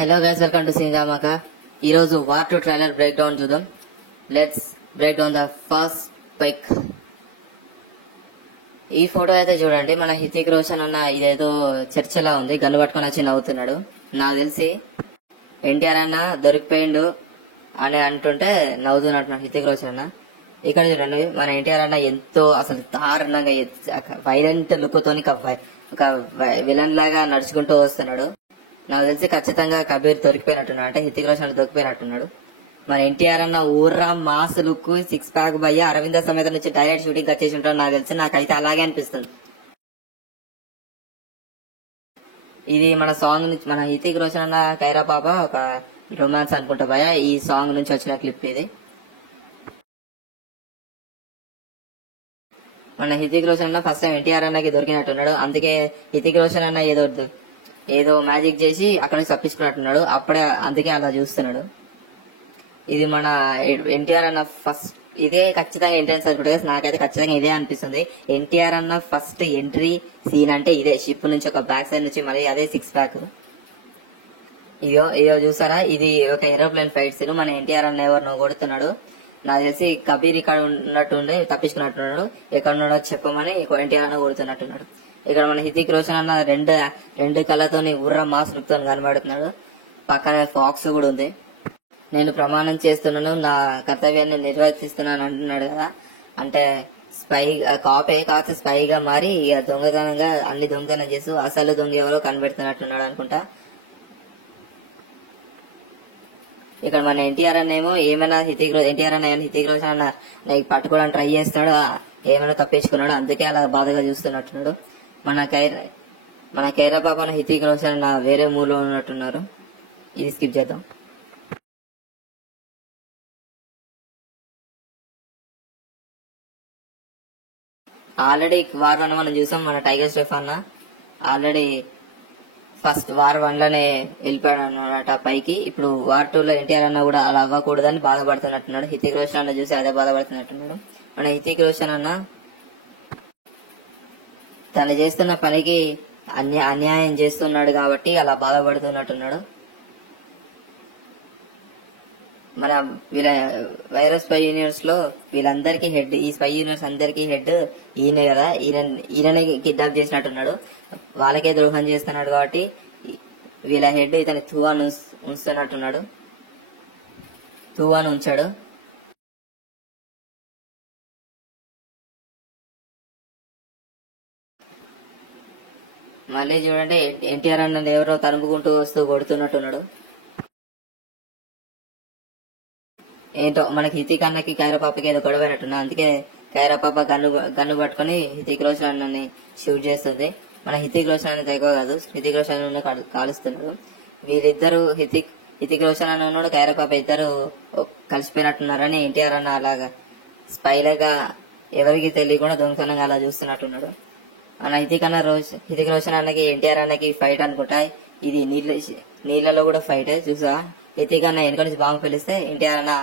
Hello guys, welcome to సింగామాక. ఈ రోజు వార్ 2 ట్రైలర్ బ్రేక్ డౌన్ చూద్దాం. Let's break down the first pic. ఈ ఫోటో అయితే చూడండి, మన హితిక్ రోషన్ అన్న ఇదేదో చర్చలా ఉంది, గన్ను పట్టుకొని వచ్చి నవ్వుతున్నాడు. నాకు తెలిసి ఎన్టీఆర్ అన్న దొరికిపోయిండు అని అంటుంటే నవ్వుతున్నట్టు హితిక్ రోషన్ అన్న. ఇక్కడ చూడండి, మన ఎన్టీఆర్ అన్న ఎంతో అసలు దారుణంగా వైలెంట్ లుక్ తోని ఒక విలన్ లాగా నడుచుకుంటూ వస్తున్నాడు. నాకు తెలిసి ఖచ్చితంగా కబీర్ దొరికిపోయినట్టున్నాడు, అంటే హితిక్ రోషన్ దొరికిపోయినట్టున్నాడు. మన ఎన్టీఆర్ అన్న ఊర్రా మాస్ లుక్, 6 ప్యాక్ భయ్య అరవింద సమేత నుంచి డైరెక్ట్ షూటింగ్ వచ్చేసి ఉంటాడు. నాకు తెలిసి నాకైతే అలాగే అనిపిస్తుంది. ఇది మన సాంగ్ నుంచి, మన హితిక్ రోషన్ అన్న కైరా పాప ఒక రొమాన్స్ అనుకుంటా భయ్య, ఈ సాంగ్ నుంచి వచ్చిన క్లిప్ ఇది. మన హితిక్ రోషన్ అన్న ఫస్ట్ టైం ఎన్టీఆర్ అన్నకి దొరికినట్టున్నాడు. అందుకే హితిక్ రోషన్ అన్న ఏదో మ్యాజిక్ చేసి అక్కడ నుంచి తప్పించుకున్నట్టున్నాడు. అప్పుడే అందుకే అలా చూస్తున్నాడు. ఇది మన ఎన్టీఆర్ అన్న ఫస్ట్, ఇదే ఖచ్చితంగా ఎంట్రన్స్ అనుకుంటే నాకైతే ఖచ్చితంగా ఇదే అనిపిస్తుంది. ఎన్టీఆర్ అన్న ఫస్ట్ ఎంట్రీ సీన్ అంటే ఇదే, షిప్ నుంచి ఒక బ్యాక్ సైడ్ నుంచి మళ్ళీ అదే 6 ప్యాక్. ఇదో చూసారా, ఇది ఒక ఏరోప్లేన్ ఫైట్ సీన్. మన ఎన్టీఆర్ అన్న ఎవరినో కొడుతున్నాడు. నాకు తెలిసి కబీర్ ఇక్కడ ఉన్నట్టుండి తప్పించుకున్నట్టున్నాడు. ఎక్కడ ఉన్నాడో చెప్పమని ఎన్టీఆర్ అన్న కొడుతున్నట్టున్నాడు. ఇక్కడ మన హితిక్ రోషన్ అన్న రెండు కళ్ళతోని ఉర్ర మాస్ లుక్ తో కనబడుతున్నాడు. పక్కనే ఫాక్స్ కూడా ఉంది. నేను ప్రమాణం చేస్తున్నాను, నా కర్తవ్యాన్ని నిర్వర్తిస్తున్నాను అంటున్నాడు కదా. అంటే స్పై కాకపోతే స్పైగా మారి దొంగతనంగా అన్ని దొంగతనం చేస్తూ అసలు దొంగ ఎవరో కనిపెడుతున్నట్టున్నాడు అనుకుంటా. ఇక్కడ మన ఎన్టీఆర్ అన్న ఏమో ఏమైనా ఎన్టీఆర్ అన్న హితిక్ రోషన్ అన్న పట్టుకోవడానికి ట్రై చేస్తున్నాడు, ఏమైనా తప్పించుకున్నాడు. అందుకే అలా బాధగా చూస్తున్నట్టున్నాడు. మన కైరా పాపను హితిక్ రోషన్ అన్న వేరే మూలో ఉన్నట్టున్నారు. ఇది స్కిప్ చేద్దాం. ఆల్రెడీ వార్ 1 మనం చూసాం. మన టైగర్ ష్రాఫ్ అన్న ఆల్రెడీ ఫస్ట్ వార్ 1 లోనే వెళ్ళిపోయాడు అన్నమాట పైకి. ఇప్పుడు వార్ 2 లో ఎన్టీఆర్ అన్న కూడా అలా అవ్వకూడదని బాధపడుతున్నట్టున్నాడు. హితిక్ రోషన్ అన్న చూసి అదే బాధపడుతున్నట్టున్నాడు. మన హితిక్ రోషన్ అన్న తను చేస్తున్న పనికి అన్యాయం చేస్తున్నాడు కాబట్టి అలా బాధపడుతున్నట్టున్నాడు. మన వైరస్ స్పై యూనివర్స్ లో వీళ్ళందరికీ హెడ్, ఈ స్పై యూనివర్స్ అందరికీ హెడ్ ఈయనే కదా. ఈయననే కిడ్నాప్ చేసినట్టున్నాడు. వాళ్ళకే ద్రోహం చేస్తున్నాడు కాబట్టి వీళ్ళ హెడ్ ఇతని తువాను ఉంచుతున్నట్టున్నాడు. తువాను ఉంచాడు. మళ్ళీ చూడండి, ఎన్టీఆర్ అన్న ఎవరో తరుముకుంటూ వస్తూ కొడుతున్నట్టున్నాడు. ఏంటో మనకి హితిక్ అన్నకి కైరా పాపకి ఏదో గొడవైనట్టున్నా. అందుకే కైరా పాప గన్ను పట్టుకుని హితిక్ రోషన్ అన్నని షూట్ చేస్తుంది. మన హితిక్ రోషన్ అన్న తెగ కాదు, హితిక్ రోషన్ అన్న కాలుస్తున్నాడు. వీళ్ళిద్దరు హితిక్ రోషన్ అన్న ఉన్నాడు, కైరా పాప ఇద్దరు కలిసిపోయినట్టున్నారని ఎన్టీఆర్ అన్న అలాగా స్పైలాగా ఎవరికి తెలియకుండా దొంగతనంగా అలా చూస్తున్నట్టున్నాడు. మన హితిక్ రోషన్ అన్నకి ఎన్టీఆర్ అన్నకి ఫైట్ అనుకుంటా. ఇది నీళ్ళలో కూడా ఫైట్ చూసా. హితిక్ అన్న వెనుక నుంచి బాంబు పిలిస్తే ఎన్టీఆర్ అన్న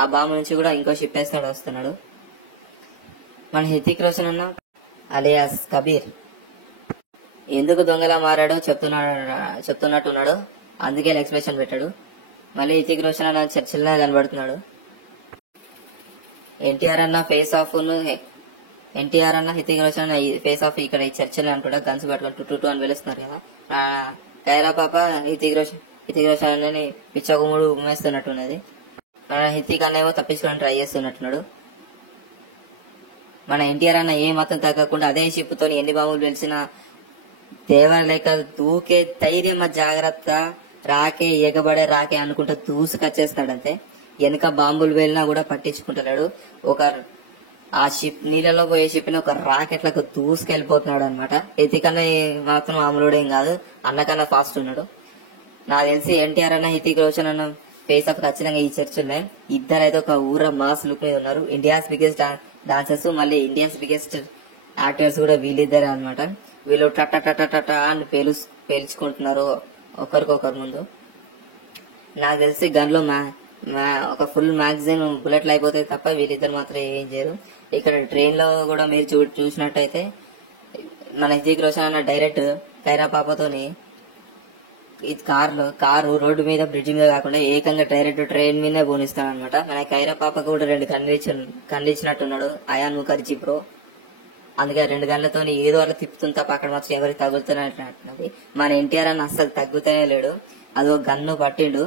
ఆ బాంబు నుంచి కూడా ఇంకో షిప్ వేసుకొని వస్తున్నాడు. మన హితిక్ రోషన్ అన్న అలియాస్ కబీర్ ఎందుకు దొంగలా మారాడో చెప్తున్నట్టున్నాడు. అందుకే ఎక్స్ప్రెషన్ పెట్టాడు. మళ్ళీ హితిక్ రోషన్ అన్న చర్చలనే కనబడుతున్నాడు. ఎన్టీఆర్ అన్న హితిక్ రోషన్ అన్న ఫేస్ ఆఫ్ ఇక్కడ ఈ చర్చలు అనుకుంటా గన్స్ పట్టుకొని 2 అని పిలుస్తున్నారు కదా. కైరా పాప హితిక్ రోషన్ అన్నని పిచ్చగుముడు ఉమ్మేస్తున్నట్టున్నది. మన హితిక్ అన్న ఏమో తప్పించుకోవడానికి ట్రై చేస్తున్నట్టున్నాడు. మన ఎన్టీఆర్ అన్న ఏ మాత్రం తగ్గకుండా అదే షిప్ తోని ఎన్ని బాంబులు తెలిసినా దేవర లేక దూకే ధైర్యం, జాగ్రత్త, ఎగబడే రాకే అనుకుంటా దూసుకొచ్చేస్తాడంతే. వెనక బాంబులు వెళ్ళినా కూడా పట్టించుకుంటున్నాడు. ఆ షిప్ నీళ్ళలో పోయే షిప్ ని ఒక రాకెట్ లకు దూసుకెళ్లిపోతున్నాడు అనమాట. హితిక్ అన్న మాత్రం మామూలుడేం కాదు, అన్నకన్నా ఫాస్ట్ ఉన్నాడు. నాకు తెలిసి ఎన్టీఆర్ అన్న హితిక్ రోషన్ అన్న ఫేస్ ఆఫ్ ఖచ్చితంగా ఈ చర్చలే. ఇద్దరైతే ఒక ఊర మాస్ లుక్ మీద ఉన్నారు. ఇండియాస్ బిగ్గెస్ట్ డాన్సర్స్, మళ్ళీ ఇండియాస్ బిగ్గెస్ట్ యాక్టర్స్ కూడా వీళ్ళిద్దరే అనమాట. వీళ్ళు టట అని పేల్చుకుంటున్నారు ఒకరికొకరు ముందు. నాకు తెలిసి గన్లో ఒక ఫుల్ మ్యాగజైన్ బుల్లెట్లు అయిపోతాయి తప్ప వీళ్ళిద్దరు మాత్రం ఏం చేయరు. ఇక్కడ ట్రైన్ లో కూడా మీరు చూసినట్టయితే మన హితిక్ రోషన్ అన్న డైరెక్ట్ కైరా పాపతోని ఇది కారు రోడ్డు మీద బ్రిడ్జ్ మీద కాకుండా ఏకంగా డైరెక్ట్ ట్రైన్ మీదే పోనిస్తాడు అనమాట. మన కైరా పాపకు కూడా 2 కళ్ళు ఇచ్చినట్టున్నాడు అయాన్ ముఖర్జీ బ్రో. అందుకే 2 గంటలతో ఏదో అలా తిప్పుతుంది తప్ప అక్కడ మాత్రం ఎవరికి తగులుతున్నట్టున్నది. మన ఎన్టీఆర్ అని అస్సలు తగ్గుతూనే లేడు. అదో గన్ను పట్టిండు.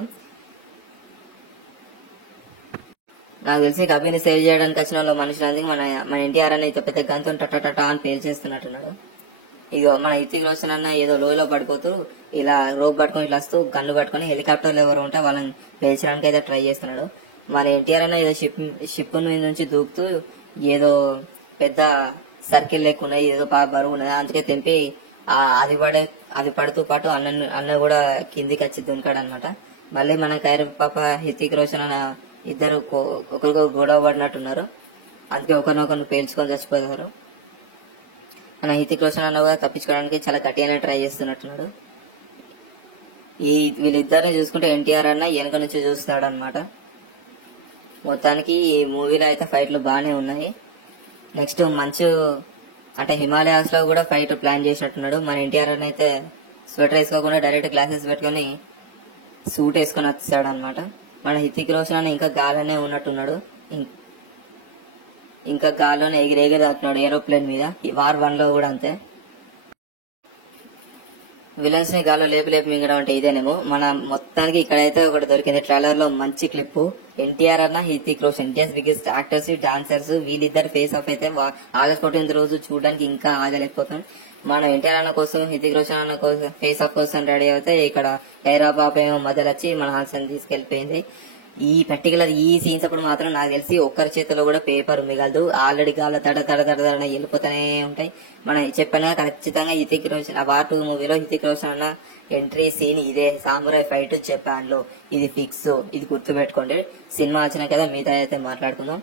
నాకు తెలిసి కబీని సేవ్ చేయడానికి వచ్చిన వాళ్ళు మనుషులందుకు మన ఎన్టీఆర్ అన్న అయితే పెద్ద గంతో టటా అని పేల్చేస్తున్నట్టున్నాడు. ఇగో మన హితిక్ రోషన్ అన్న ఏదో లోయలో పడిపోతూ ఇలా రోప్ పట్టుకొని ఇట్లా వస్తూ గన్ను పట్టుకొని హెలికాప్టర్లు ఎవరు ఉంటే వాళ్ళని పేల్చడానికి అయితే ట్రై చేస్తున్నాడు. మన ఎన్టీఆర్ అన్న ఏదో షిప్ మీద నుంచి దూకుతూ ఏదో పెద్ద సర్కిల్ లేకున్నాయి, ఏదో బరువు ఉన్నది, అందుకే తెంపి అది పడుతూ పాటు అన్న కూడా కిందికి వచ్చి దుంకాడు అనమాట. మళ్ళీ మన కైరా పాప హితిక్ రోషన్ అన్న ఇద్దరు ఒకరికొకరు గొడవ పడినట్టున్నారు. అందుకే ఒకరినొకరిని పేల్చుకొని చచ్చిపోతారు. మన హితిక్ రోషన్ అన్న కూడా తప్పించుకోవడానికి చాలా గట్టిగానే ట్రై చేస్తున్నట్టున్నాడు. వీళ్ళిద్దరిని చూసుకుంటే ఎన్టీఆర్ అన్న వెనక నుంచి చూస్తున్నాడు అనమాట. మొత్తానికి ఈ మూవీలో అయితే ఫైట్లు బాగానే ఉన్నాయి. నెక్స్ట్ మంచు అంటే హిమాలయాస్ లో కూడా ఫైట్ ప్లాన్ చేసినట్టున్నాడు. మన ఎన్టీఆర్ అన్న అయితే స్వెటర్ వేసుకోకుండా డైరెక్ట్ గ్లాసెస్ పెట్టుకుని సూట్ వేసుకొని వచ్చాడు అనమాట. మన హితిక్ రోషన్ అన్న ఇంకా గాలిలోనే ఉన్నట్టున్నాడు. ఇంకా గాల్లోనే ఎగిరేగి దాటున్నాడు ఏరోప్లేన్ మీద. ఈ వార్ 1 లో కూడా అంతే. విలన్స్ ని గాల్లో లేపి మింగడం అంటే ఇదేనేమో. మన మొత్తానికి ఇక్కడైతే ఒకటి దొరికింది ట్రైలర్ లో మంచి క్లిప్. ఎన్టీఆర్ అన్న Hrithik Roshan India's biggest actors dancers వీళ్ళిద్దరు ఫేస్ ఆఫ్ అయితే ఆగస్ట్ 14 రోజు చూడడానికి ఇంకా ఆగలేకపోతాం. మన ఎన్టీఆర్ అన్న కోసం హితిక్ రోషన్ అన్న కోసం ఫేస్ ఆఫ్ కోసం రెడీ అవుతే ఇక్కడ కైరా పాప ఏమో మధ్యలో వచ్చి మన హాల్సన్ తీసుకెళ్లిపోయింది. ఈ పర్టికులర్ ఈ సీన్స్ అప్పుడు మాత్రం నాకు తెలిసి ఒక్కరి చేతిలో కూడా పేపర్ మిగలదు. ఆల్రెడీ గాల తడ వెళ్ళిపోతూనే ఉంటాయి. మనం చెప్పినా ఖచ్చితంగా హితిక్ రోషన్ వార్ 2 మూవీలో హితిక్ రోషన్ అన్న ఎంట్రీ సీన్ ఇదే. సామురాయ్ ఫైట్ జపాన్ లో ఇది ఫిక్స్. ఇది గుర్తు పెట్టుకోండి. సినిమా వచ్చిన కదా మిగతా అయితే మాట్లాడుకుందాం.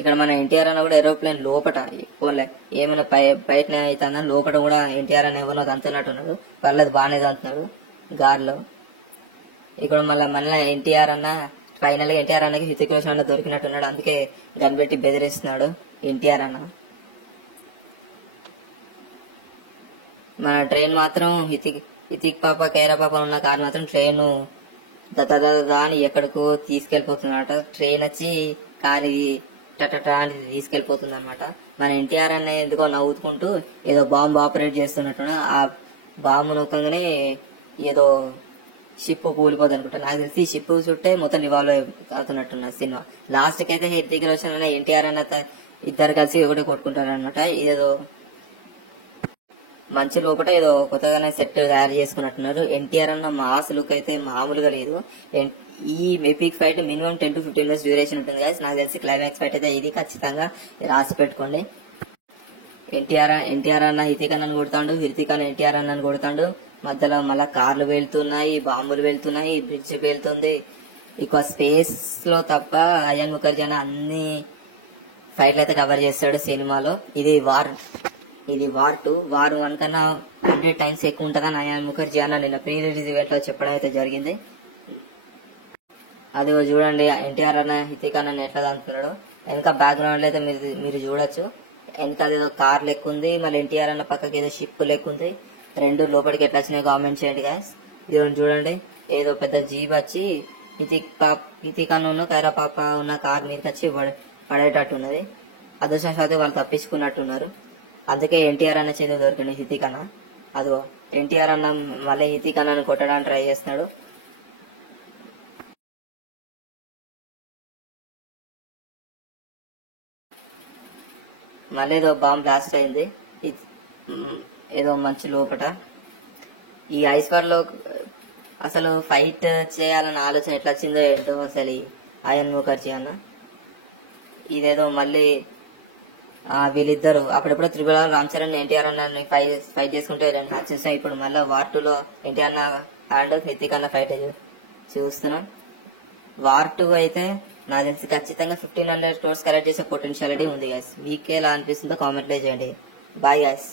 ఇక్కడ మన ఎన్టీఆర్ అన్న కూడా ఏరోప్లేన్ లోపట పోలే ఏమైనా బయటనే అవుతుందా లోపల కూడా ఎన్టీఆర్ అన్న ఎవరినో దంతున్నట్టున్నాడు. పర్లేదు బాగానే దంతున్నాడు గార్లో. ఇక్కడ మళ్ళీ ఎన్టీఆర్ అన్న ఫైనల్ గా ఎన్టీఆర్ అన్నకి హితిక్ రోషన్ అన్న దొరికినట్టున్నాడు. అందుకే గన్ పెట్టి బెదిరిస్తున్నాడు ఎన్టీఆర్ అన్న. మన ట్రైన్ మాత్రం హితిక్ పాప కైరా పాప ఉన్న కార్ మాత్రం ట్రైన్ దదా అని ఎక్కడికో తీసుకెళ్లిపోతున్నమాట. ట్రైన్ వచ్చి కార్ టటా అని తీసుకెళ్లిపోతుంది అనమాట. మన ఎన్టీఆర్ అన్న ఎందుకో నవ్వుకుంటూ ఏదో బాంబు ఆపరేట్ చేస్తున్నట్టున్నా ఆ బాంబు నొక్కగానే ఏదో షిప్ కూలిపోదు అనుకుంటా. నాకు తెలిసి షిప్ చుట్టే మొత్తం రివాల్వ్ అవుతున్నట్టున్న సినిమా. లాస్ట్ కి అయితే హితిక్ రోషన్ అన్న ఎన్టీఆర్ అన్న ఇద్దరు కలిసి ఒకటి కొట్టుకుంటారు అనమాట. ఏదో మంచి లోపల ఏదో కొత్తగానే సెట్ తయారు చేసుకున్నట్టున్నారు. ఎన్టీఆర్ అన్న మాస్ లుక్ అయితే మామూలుగా లేదు. ఈ epic fight minimum 10 to 15 minutes duration ఉంటుంది గాయస్. నాకు తెలిసి క్లైమాక్స్ ఫైట్ అయితే ఇది ఖచ్చితంగా రాసి పెట్టుకోండి. ఎన్టీఆర్ అన్న హితిక్ అన్నను కొడతాడు, హితిక్ అన్న ఎన్టీఆర్ అన్నను కొడతాడు. మధ్యలో మళ్ళా కార్లు వెళ్తున్నాయి, బాంబులు వెళ్తున్నాయి, బ్రిడ్జ్ వెళ్తుంది. ఇక స్పేస్ లో తప్ప అయాన్ ముఖర్జీ అన్న అన్ని ఫైట్లు అయితే కవర్ చేస్తాడు సినిమాలో. ఇది వార్ 2. వార్ 1 కన్నా 100 times ఎక్కువ ఉంటుందని అయాన్ ముఖర్జీ అన్న నిన్న ప్రీ రిలీజ్ ఈవెంట్ లో చెప్పడం అయితే జరిగింది. అది చూడండి ఎన్టీఆర్ అన్న హితిక్ అన్న ఎట్లా అంటున్నాడు. వెనక బ్యాక్గ్రౌండ్ లో అయితే మీరు చూడొచ్చు. వెనక ఏదో కార్ లెక్కుంది, మళ్ళీ ఎన్టీఆర్ అన్న పక్కకి ఏదో షిప్ లెక్కుంది. 2 లోపలికి ఎట్లా వచ్చినాయి కామెంట్ చేయండి గాయస్. ఇది చూడండి ఏదో పెద్ద జీప్ వచ్చి హితిక్ అన్న కైరా పాప ఉన్న కార్ మీదకి వచ్చి పడేటట్టున్నది. అదృష్టవశాత్తు వాళ్ళు తప్పించుకున్నట్టున్నారు. అందుకే ఎన్టీఆర్ అన్న చేతి దొరికింది హితిక్ అన్న. అదో ఎన్టీఆర్ అన్న మళ్ళీ హితిక్ అన్నను కొట్టడానికి ట్రై చేస్తున్నాడు. మళ్ళీ ఏదో బాంబ్ బ్లాస్ట్ అయింది ఏదో మంచి లోపట. ఈ ఐస్ వార్ లో అసలు ఫైట్ చేయాలన్న ఆలోచన ఎట్లా వచ్చిందో ఏంటో అసలు అయాన్ ముఖర్జీ అన్న. ఇదేదో మళ్ళీ వీళ్ళిద్దరు అప్పుడెప్పుడు త్రిబుల్ ఆర్ రామ్ చరణ్ ఎన్టీఆర్ అన్న ఫైట్ చేసుకుంటే 2 మ్యాచెస్. ఇప్పుడు మళ్ళీ వార్ 2 లో ఎన్టీఆర్ అన్న అండ్ హితిక్ అన్న ఫైట్ చూస్తున్నాం. వార్ 2 అయితే నాకు తెలిసి ఖచ్చితంగా 1500 crores కలెక్ట్ చేసే పొటెన్షియాలిటీ ఉంది గైస్. మీకే ఎలా అనిపిస్తుందో కామెంట్ లో చేయండి. Bye guys.